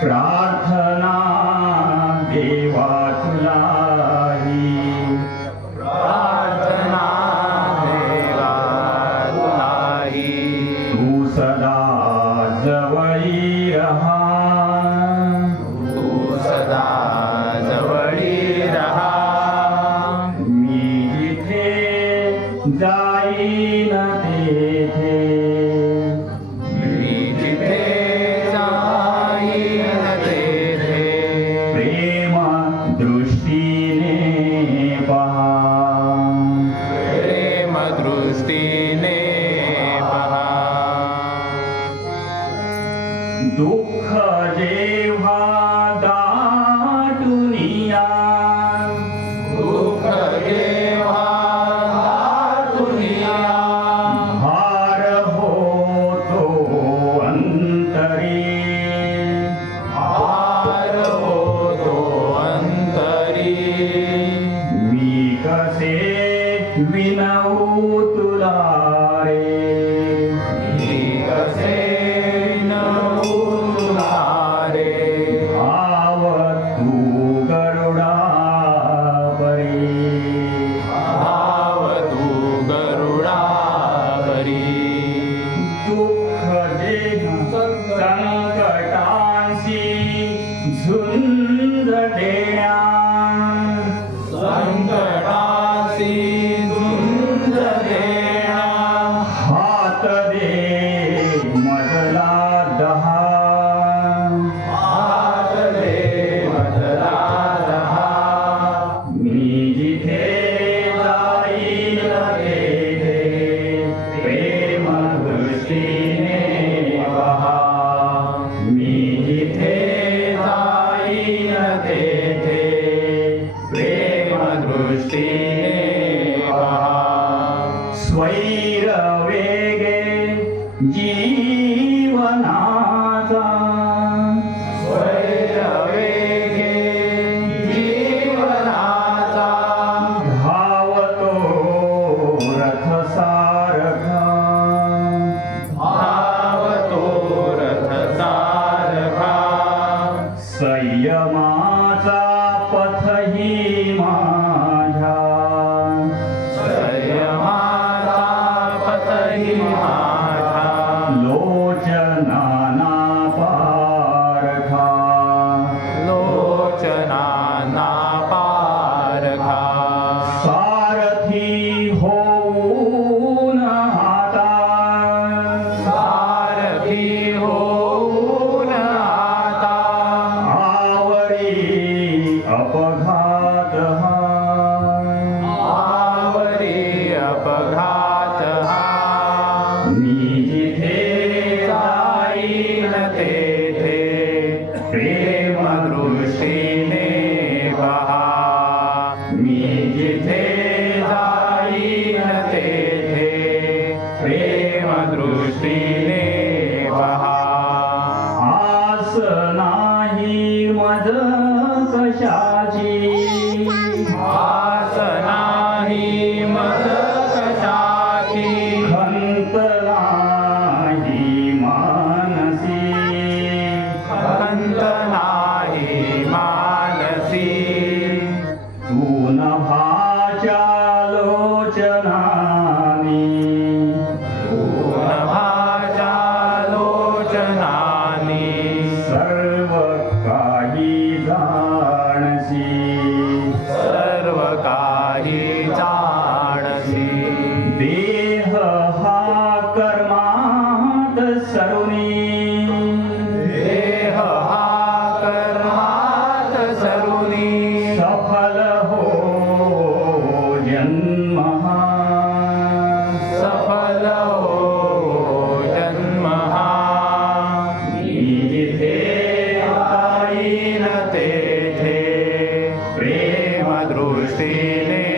प्रार्थना देवा तुला प्रार्थना देवा तुलाही. तू जवळी रहा. तू सदा जवळी रहा. मी इथे जाईन तेथे દૃષ્ટિને પ્રેમ દૃષ્ટિને દુઃખ જેવા દા દુનિયા Me now दृष्टीने पहा स्वैर वेगे जीवनाचा स्वैर वेगे जीवनाचा धावतो रथसारथ Christine. Feeling.